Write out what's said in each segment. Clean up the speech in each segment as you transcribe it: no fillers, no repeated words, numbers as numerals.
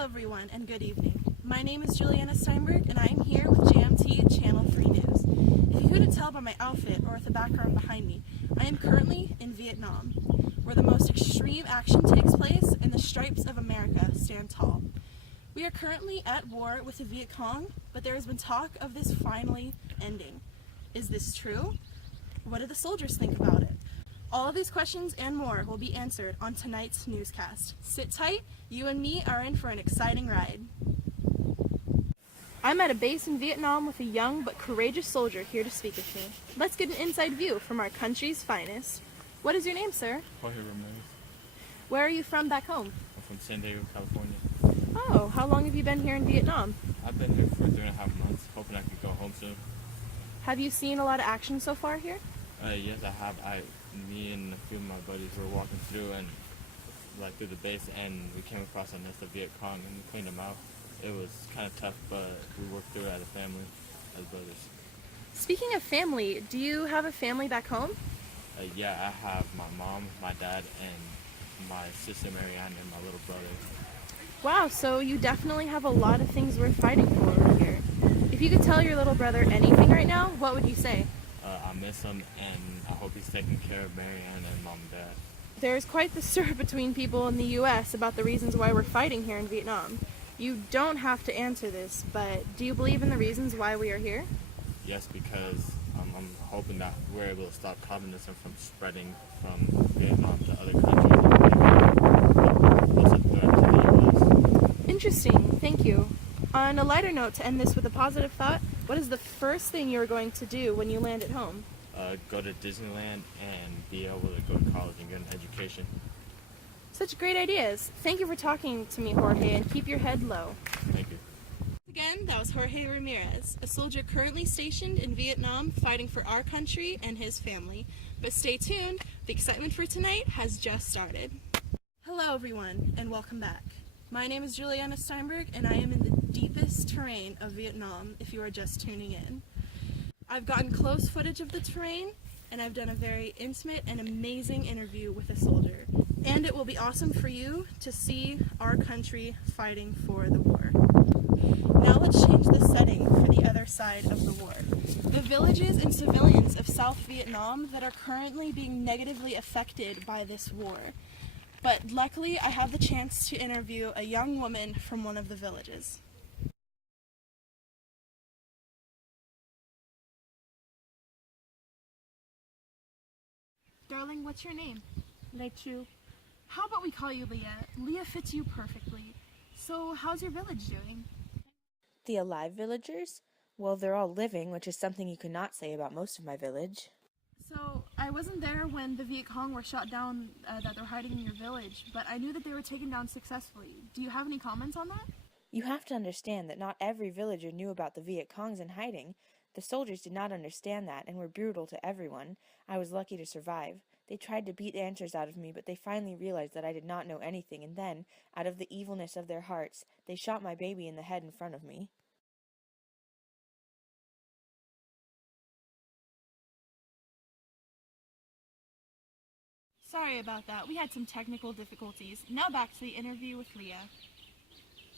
Hello everyone and good evening. My name is Juliana Steinberg and I am here with JMT Channel 3 News. If you couldn't tell by my outfit or with the background behind me, I am currently in Vietnam, where the most extreme action takes place and the stripes of America stand tall. We are currently at war with the Viet Cong, but there has been talk of this finally ending. Is this true? What do the soldiers think about it? All of these questions and more will be answered on tonight's newscast. Sit tight, you and me are in for an exciting ride. I'm at a base in Vietnam with a young but courageous soldier here to speak with me. Let's get an inside view from our country's finest. What is your name, sir? Jorge Ramirez. Where are you from back home? I'm from San Diego, California. Oh, how long have you been here in Vietnam? I've been here for 3.5 months, hoping I could go home soon. Have you seen a lot of action so far here? Yes, I have. Me and a few of my buddies were walking through through the base, and we came across a nest of Viet Cong and we cleaned them out. It was kind of tough, but we worked through it as a family, as brothers. Speaking of family, do you have a family back home? Yeah, I have my mom, my dad, and my sister Marianne, and my little brother. Wow, so you definitely have a lot of things worth fighting for over here. If you could tell your little brother anything right now, what would you say? I miss him, and I hope he's taking care of Marianne and mom and dad. There's quite the stir between people in the U.S. about the reasons why we're fighting here in Vietnam. You don't have to answer this, but do you believe in the reasons why we are here? Yes, because I'm hoping that we're able to stop communism from spreading from Vietnam to other countries. It's a threat to the U.S. Interesting, thank you. On a lighter note, to end this with a positive thought, what is the first thing you're going to do when you land at home? Go to Disneyland and be able to go to college and get an education. Such great ideas. Thank you for talking to me, Jorge, and keep your head low. Thank you. Again, that was Jorge Ramirez, a soldier currently stationed in Vietnam fighting for our country and his family. But stay tuned, the excitement for tonight has just started. Hello everyone, and welcome back. My name is Juliana Steinberg, and I am in the deepest terrain of Vietnam, if you are just tuning in. I've gotten close footage of the terrain, and I've done a very intimate and amazing interview with a soldier. And it will be awesome for you to see our country fighting for the war. Now let's change the setting for the other side of the war. The villages and civilians of South Vietnam that are currently being negatively affected by this war. But luckily, I have the chance to interview a young woman from one of the villages. Darling, what's your name? Lechu. How about we call you Leah? Leah fits you perfectly. So, how's your village doing? The alive villagers? Well, they're all living, which is something you could not say about most of my village. So, I wasn't there when the Viet Cong were shot down, that they're hiding in your village, but I knew that they were taken down successfully. Do you have any comments on that? You have to understand that not every villager knew about the Viet Congs in hiding. The soldiers did not understand that and were brutal to everyone. I was lucky to survive. They tried to beat answers out of me, but they finally realized that I did not know anything, and then, out of the evilness of their hearts, they shot my baby in the head in front of me. Sorry about that. We had some technical difficulties. Now back to the interview with Leah.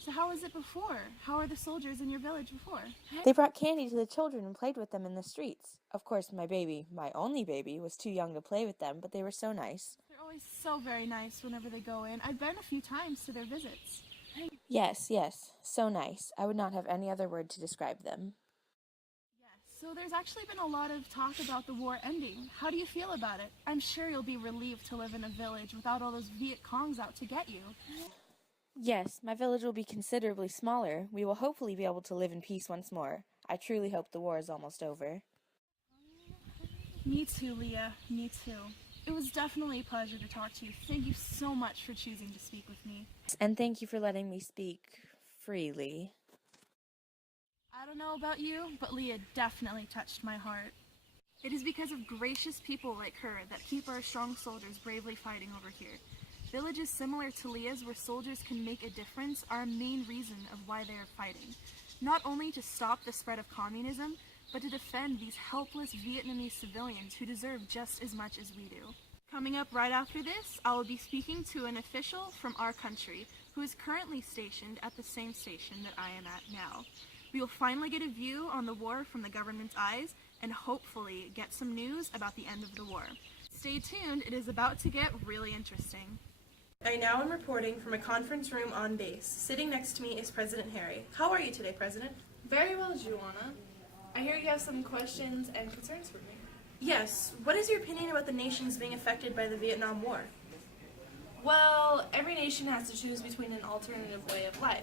So how was it before? How are the soldiers in your village before? They brought candy to the children and played with them in the streets. Of course, my baby, my only baby, was too young to play with them, but they were so nice. They're always so very nice whenever they go in. I've been a few times to their visits. Yes, so nice. I would not have any other word to describe them. So there's actually been a lot of talk about the war ending. How do you feel about it? I'm sure you'll be relieved to live in a village without all those Viet Congs out to get you. Yes, my village will be considerably smaller. We will hopefully be able to live in peace once more. I truly hope the war is almost over. Me too, Leah. Me too. It was definitely a pleasure to talk to you. Thank you so much for choosing to speak with me. And thank you for letting me speak freely. I don't know about you, but Leah definitely touched my heart. It is because of gracious people like her that keep our strong soldiers bravely fighting over here. Villages similar to Leah's where soldiers can make a difference are a main reason of why they are fighting. Not only to stop the spread of communism, but to defend these helpless Vietnamese civilians who deserve just as much as we do. Coming up right after this, I will be speaking to an official from our country who is currently stationed at the same station that I am at now. We will finally get a view on the war from the government's eyes and hopefully get some news about the end of the war. Stay tuned, it is about to get really interesting. I now am reporting from a conference room on base. Sitting next to me is President Harry. How are you today, President? Very well, Juana. I hear you have some questions and concerns for me. Yes. What is your opinion about the nations being affected by the Vietnam War? Well, every nation has to choose between an alternative way of life.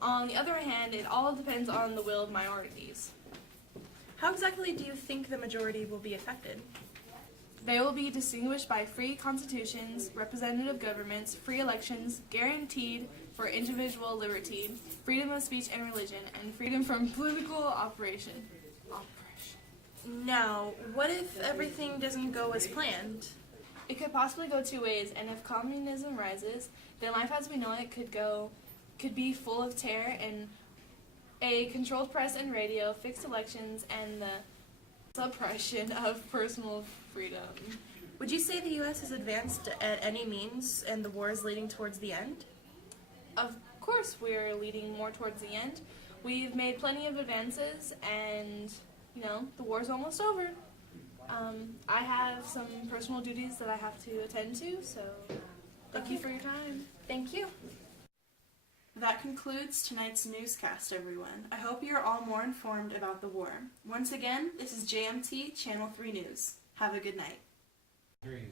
On the other hand, it all depends on the will of minorities. How exactly do you think the majority will be affected? They will be distinguished by free constitutions, representative governments, free elections, guaranteed for individual liberty, freedom of speech and religion, and freedom from political oppression. Now, what if everything doesn't go as planned? It could possibly go two ways, and if communism rises, then life as we know it could be full of terror and a controlled press and radio, fixed elections, and the suppression of personal freedom. Would you say the U.S. has advanced at any means and the war is leading towards the end? Of course, we're leading more towards the end. We've made plenty of advances, and the war's almost over. I have some personal duties that I have to attend to, so thank you for your time. Thank you. That concludes tonight's newscast, everyone. I hope you're all more informed about the war. Once again, this is JMT Channel 3 News. Have a good night. 3.